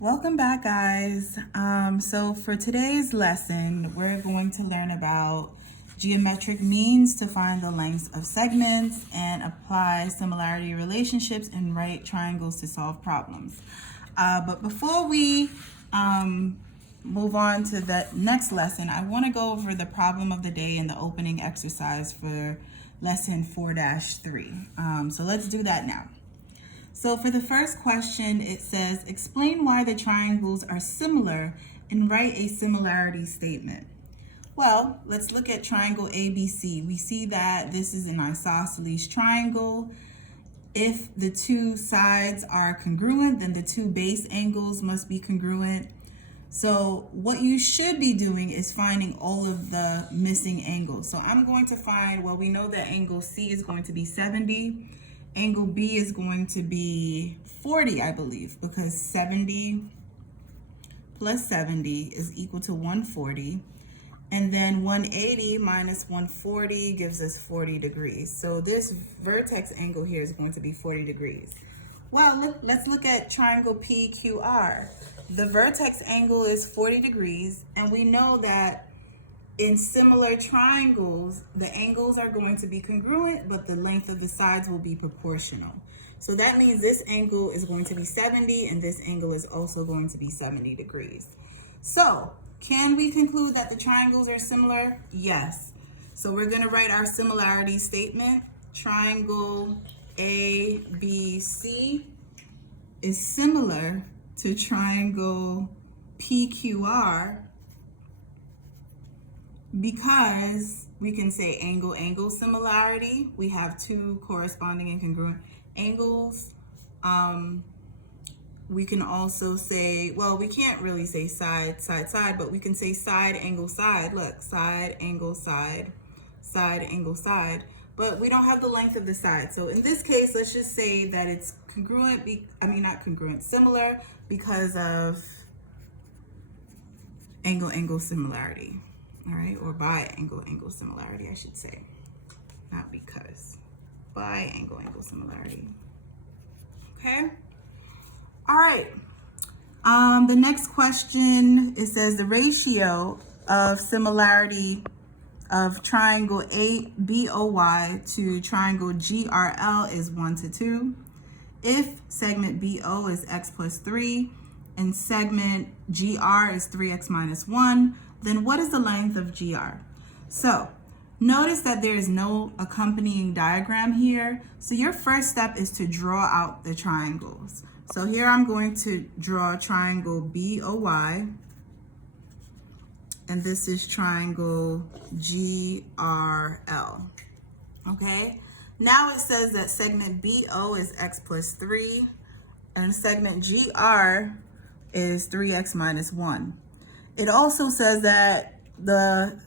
Welcome back, guys. So for today's lesson, we're going to learn about geometric means to find the lengths of segments and apply similarity relationships and right triangles to solve problems. But before we move on to the next lesson, I want to go over the problem of the day and the opening exercise for lesson 4-3. So let's do that now. So for the first question, it says, explain why the triangles are similar and write a similarity statement. Well, let's look at triangle ABC. We see that this is an isosceles triangle. If the two sides are congruent, then the two base angles must be congruent. So what you should be doing is finding all of the missing angles. So I'm going to find, well, we know that angle C is going to be 70. Angle B is going to be 40, I believe, because 70 plus 70 is equal to 140. And then 180 minus 140 gives us 40 degrees. So this vertex angle here is going to be 40 degrees. Well, let's look at triangle PQR. The vertex angle is 40 degrees, and we know that in similar triangles, the angles are going to be congruent, but the length of the sides will be proportional. So that means this angle is going to be 70, and this angle is also going to be 70 degrees. So, can we conclude that the triangles are similar? Yes. So we're going to write our similarity statement. Triangle ABC is similar to triangle PQR because we can say angle-angle similarity. We have two corresponding and congruent angles. We can also say, well, we can't really say side, side, side, but we can say side, angle, side. Look, side, angle, side, side, angle, side. But we don't have the length of the side. So in this case, let's just say that it's congruent, not congruent, similar because of angle-angle similarity. All right, or by angle-angle similarity, I should say. Not because. By angle-angle similarity. Okay? All right. The next question, it says the ratio of similarity of triangle ABOY to triangle GRL is 1:2. If segment BO is x plus 3 and segment GR is 3x minus 1, then what is the length of GR? So notice that there is no accompanying diagram here. So your first step is to draw out the triangles. So here I'm going to draw triangle BOY, and this is triangle GRL. Okay, now it says that segment BO is x plus 3 and segment GR is 3x minus 1. It also says that the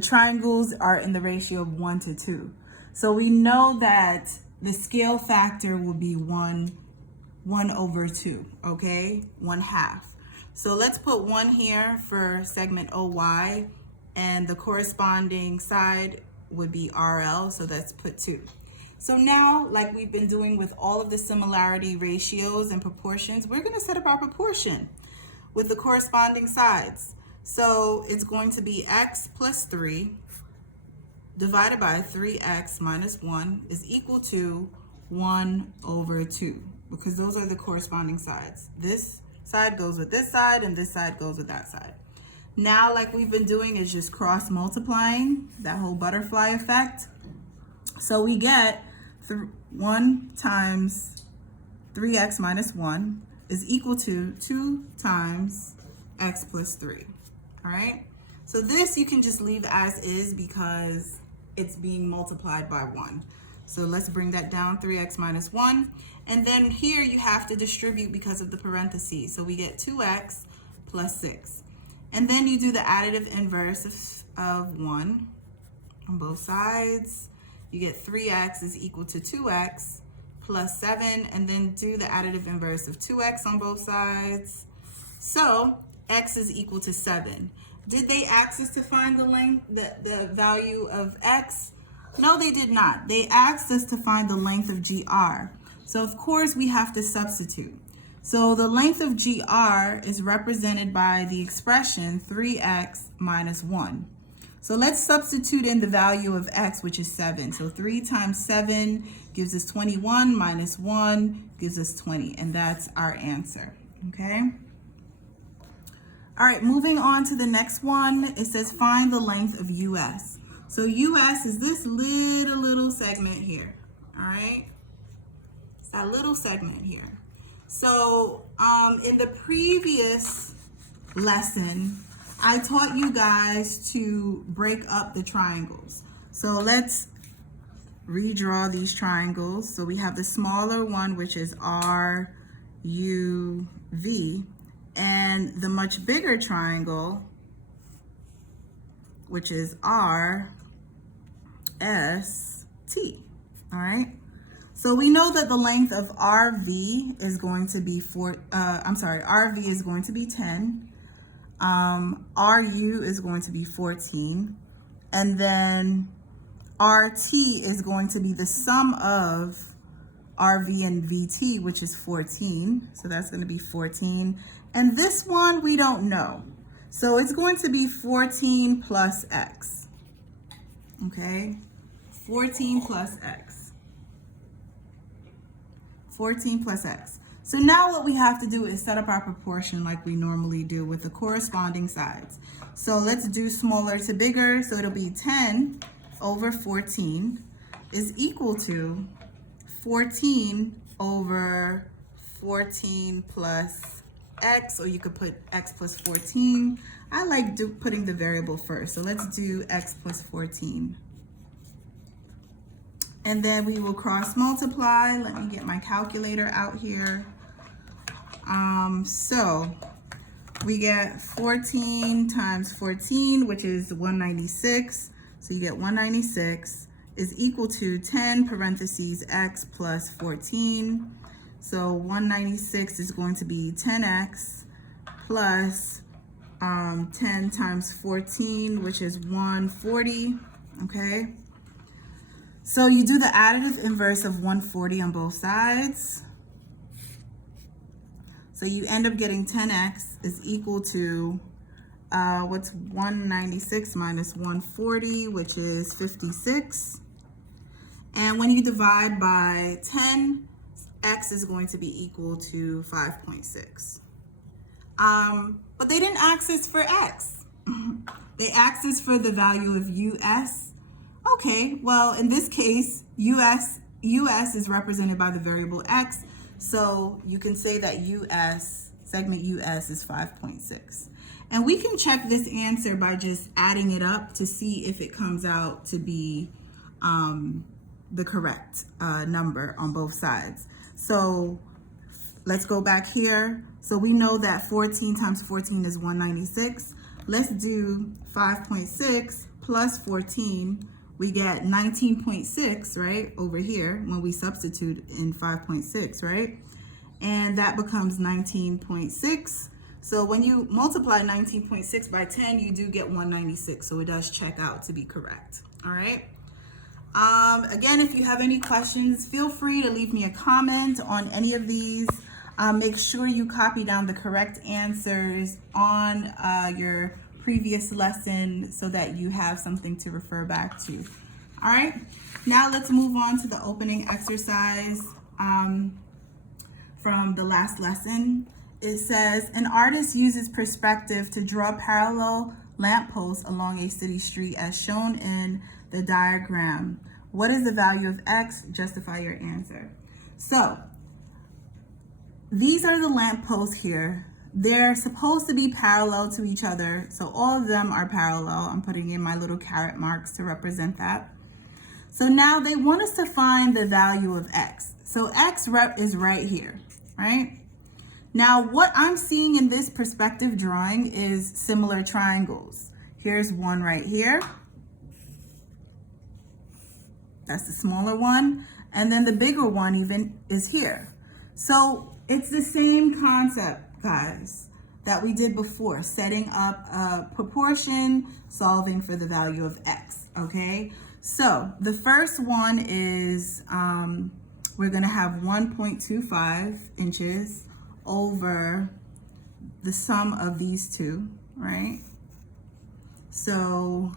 triangles are in the ratio of 1:2. So we know that the scale factor will be 1/2, okay? 1/2. So let's put 1 here for segment OY, and the corresponding side would be RL, so let's put 2. So now, like we've been doing with all of the similarity ratios and proportions, we're gonna set up our proportion with the corresponding sides. So it's going to be x plus 3 divided by 3x minus 1 is equal to 1/2, because those are the corresponding sides. This side goes with this side and this side goes with that side. Now, like we've been doing, is just cross multiplying, that whole butterfly effect. So we get 1 times 3x minus 1 is equal to 2 times x plus 3. All right, so this you can just leave as is because it's being multiplied by 1. So let's bring that down, 3x minus 1. And then here you have to distribute because of the parentheses. So we get 2x plus 6. And then you do the additive inverse of 1 on both sides. You get 3x is equal to 2x plus 7. And then do the additive inverse of 2x on both sides. So x is equal to 7. Did they ask us to find the length, the value of x? No, they did not. They asked us to find the length of GR. So of course we have to substitute. So the length of GR is represented by the expression 3x minus 1. So let's substitute in the value of x, which is 7. So 3 times 7 gives us 21, minus 1 gives us 20, and that's our answer, okay? All right, moving on to the next one. It says find the length of US. So US is this little segment here, all right? It's that little segment here. So in the previous lesson, I taught you guys to break up the triangles. So let's redraw these triangles. So we have the smaller one, which is RUV, and the much bigger triangle, which is RST, all right? So we know that the length of RV is going to be RV is going to be 10. RU is going to be 14. And then RT is going to be the sum of RV and VT, which is 14. So that's going to be 14. And this one we don't know. So it's going to be 14 plus X. Okay? 14 plus X. 14 plus X. So now what we have to do is set up our proportion like we normally do with the corresponding sides. So let's do smaller to bigger. So it'll be 10 over 14 is equal to 14 over 14 plus X, or you could put X plus 14. I like putting the variable first. So let's do X plus 14. And then we will cross multiply. Let me get my calculator out here. So we get 14 times 14, which is 196. So you get 196 is equal to 10 parentheses X plus 14. So 196 is going to be 10X plus 10 times 14, which is 140, okay? So you do the additive inverse of 140 on both sides. So you end up getting 10x is equal to, what's 196 minus 140, which is 56. And when you divide by 10, x is going to be equal to 5.6. But they didn't ask us for x. They asked us for the value of US. Okay, well, in this case, US is represented by the variable x, so you can say that segment US is 5.6. And we can check this answer by just adding it up to see if it comes out to be the correct number on both sides. So let's go back here. So we know that 14 times 14 is 196. Let's do 5.6 plus 14. We get 19.6, right, over here when we substitute in 5.6, right? And that becomes 19.6. So when you multiply 19.6 by 10, you do get 196. So it does check out to be correct, all right? Again, if you have any questions, feel free to leave me a comment on any of these. Make sure you copy down the correct answers on your previous lesson so that you have something to refer back to. All right, now let's move on to the opening exercise from the last lesson. It says, an artist uses perspective to draw parallel lampposts along a city street as shown in the diagram. What is the value of X? Justify your answer. So these are the lampposts here. They're supposed to be parallel to each other. So all of them are parallel. I'm putting in my little caret marks to represent that. So now they want us to find the value of X. So X is right here, right? Now what I'm seeing in this perspective drawing is similar triangles. Here's one right here. That's the smaller one. And then the bigger one even is here. So it's the same concept, guys, that we did before, setting up a proportion, solving for the value of X, okay? So the first one is, we're gonna have 1.25 inches over the sum of these two, right? So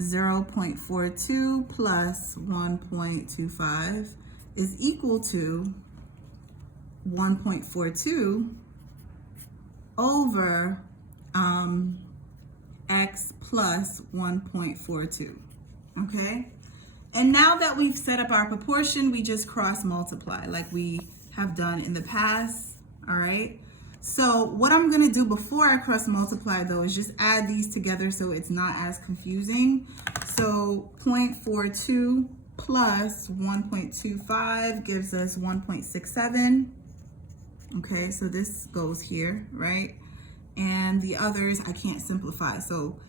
0.42 plus 1.25 is equal to 1.42 over x plus 1.42, okay? And now that we've set up our proportion, we just cross multiply like we have done in the past, all right? So what I'm gonna do before I cross multiply though is just add these together so it's not as confusing. So 0.42 plus 1.25 gives us 1.67. Okay, so this goes here, right? And the others I can't simplify. So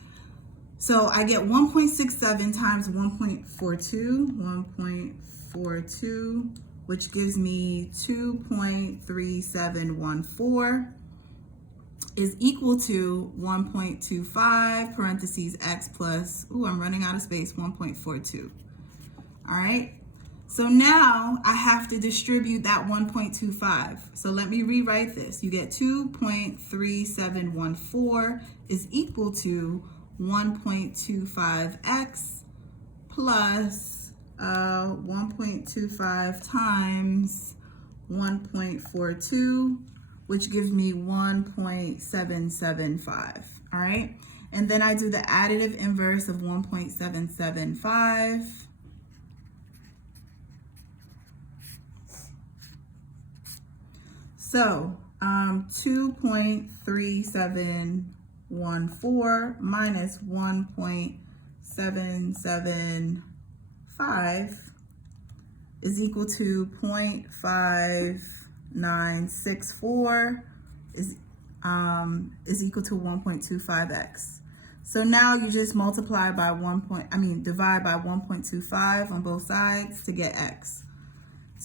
I get 1.67 times 1.42, which gives me 2.3714 is equal to 1.25 parentheses x plus, I'm running out of space, 1.42. All right. So now I have to distribute that 1.25. So let me rewrite this. You get 2.3714 is equal to 1.25x plus 1.25 times 1.42, which gives me 1.775. All right. And then I do the additive inverse of 1.775. So 2.3714 minus 1.775 is equal to 0.5964 is equal to 1.25x. So now you just multiply by divide by 1.25 on both sides to get x.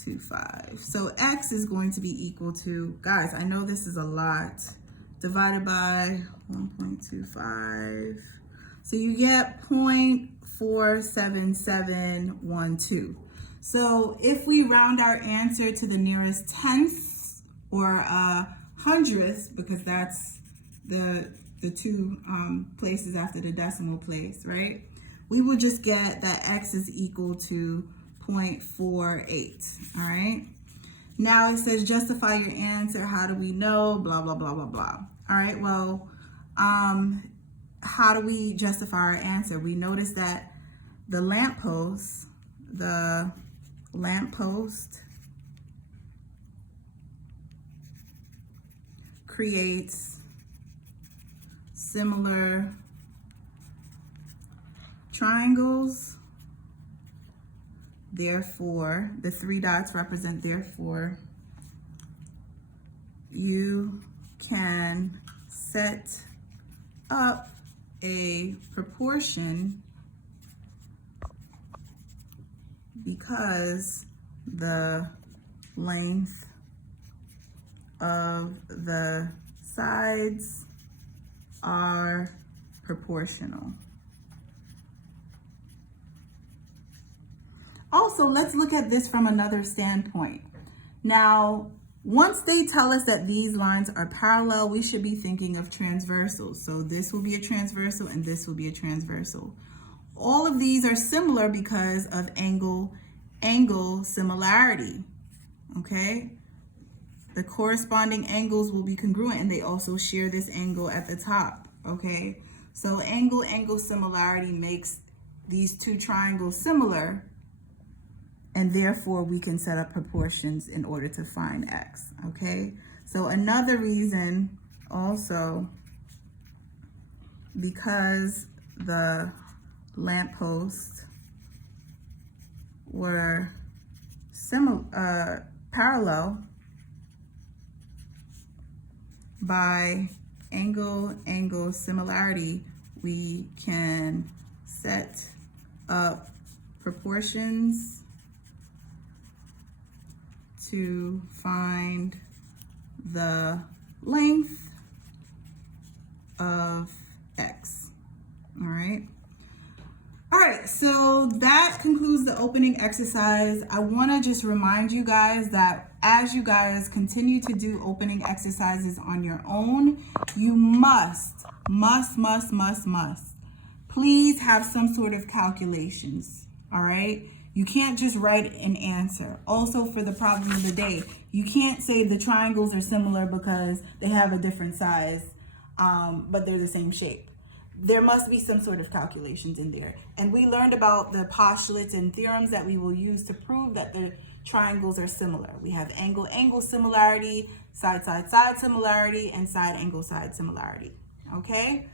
25. So x is going to be equal to, guys, I know this is a lot, divided by 1.25. So you get 0.47712. So if we round our answer to the nearest tenths or hundredths, because that's the two places after the decimal place, right? We will just get that x is equal to 0.48, all right? Now it says justify your answer. How do we know? Blah, blah, blah, blah, blah. All right, well, how do we justify our answer? We notice that the lamppost creates similar triangles. Therefore, the three dots represent therefore. You can set up a proportion because the length of the sides are proportional. Also, let's look at this from another standpoint. Now, once they tell us that these lines are parallel, we should be thinking of transversals. So this will be a transversal and this will be a transversal. All of these are similar because of angle similarity, okay? The corresponding angles will be congruent and they also share this angle at the top, okay? So angle similarity makes these two triangles similar, and therefore we can set up proportions in order to find x, okay? So another reason also, because the lampposts were parallel by angle similarity, we can set up proportions to find the length of x. All right. All right, so that concludes the opening exercise. I want to just remind you guys that as you guys continue to do opening exercises on your own, you must, please have some sort of calculations, all right? You can't just write an answer. Also, for the problem of the day, you can't say the triangles are similar because they have a different size, but they're the same shape. There must be some sort of calculations in there. And we learned about the postulates and theorems that we will use to prove that the triangles are similar. We have angle-angle similarity, side-side-side similarity, and side-angle-side similarity, okay?